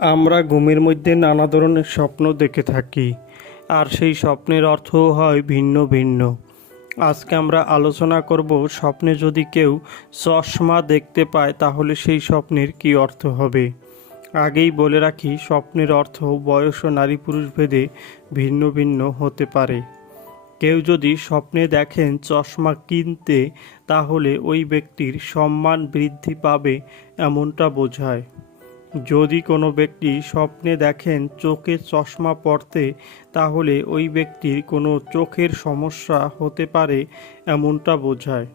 আমরা ঘুমের মধ্যে নানা ধরনের স্বপ্ন দেখে থাকি, আর সেই স্বপ্নের অর্থও হয় ভিন্ন ভিন্ন। আজকে আমরা আলোচনা করব স্বপ্নে যদি কেউ চশমা দেখতে পায়, তাহলে সেই স্বপ্নের কী অর্থ হবে? আগেই বলে রাখি, স্বপ্নের অর্থ বয়স ও নারী পুরুষ ভেদে ভিন্ন ভিন্ন হতে পারে। কেউ যদি স্বপ্নে দেখেন চশমা কিনতে, তাহলে ওই ব্যক্তির সম্মান বৃদ্ধি পাবে, এমনটা বোঝায়। যদি কোনো ব্যক্তি স্বপ্নে দেখেন চোখে চশমা পরতে তাহলে ওই ব্যক্তির কোনো চোখের সমস্যা হতে পারে এমনটা বোঝায়।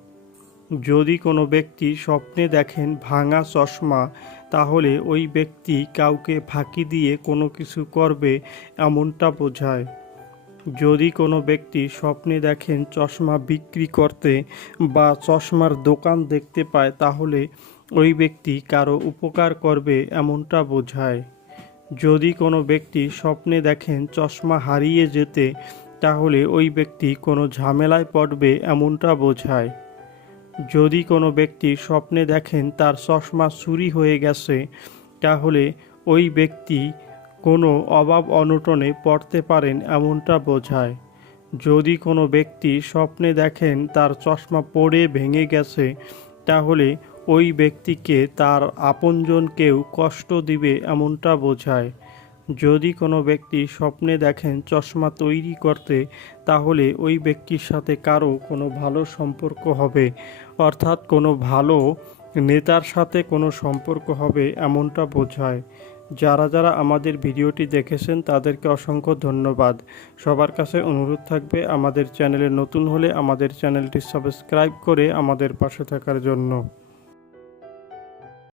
যদি কোনো ব্যক্তি স্বপ্নে দেখেন ভাঙা চশমা, তাহলে ওই ব্যক্তি কাউকে ফাঁকি দিয়ে কোনো কিছু করবে এমনটা বোঝায়। যদি কোনো ব্যক্তি স্বপ্নে দেখেন চশমা বিক্রি করতে বা চশমার দোকান দেখতে পায়, তাহলে ওই ব্যক্তি কারও উপকার করবে এমনটা বোঝায়। যদি কোনো ব্যক্তি স্বপ্নে দেখেন চশমা হারিয়ে যেতে, তাহলে ওই ব্যক্তি কোনো ঝামেলায় পড়বে এমনটা বোঝায়। যদি কোনো ব্যক্তি স্বপ্নে দেখেন তার চশমা চুরি হয়ে গেছে, তাহলে ওই ব্যক্তি কোনো অভাব অনটনে পড়তে পারেন এমনটা বোঝায়। যদি কোনো ব্যক্তি স্বপ্নে দেখেন তার চশমা পড়ে ভেঙে গেছে, তাহলে ওই ব্যক্তিকে তার আপনজন কেউ কষ্ট দিবে এমনটা বোঝায়। যদি কোনো ব্যক্তি স্বপ্নে দেখেন চশমা তৈরি করতে, তাহলে ওই ব্যক্তির সাথে কারও কোনো ভালো সম্পর্ক হবে। অর্থাৎ কোনো ভালো নেতার সাথে কোনো সম্পর্ক হবে এমনটা বোঝায়। যারা যারা আমাদের ভিডিওটি দেখেছেন, তাদেরকে অসংখ্য ধন্যবাদ। সবার কাছে অনুরোধ থাকবে, আমাদের চ্যানেলে নতুন হলে আমাদের চ্যানেলটি সাবস্ক্রাইব করে আমাদের পাশে থাকার জন্য।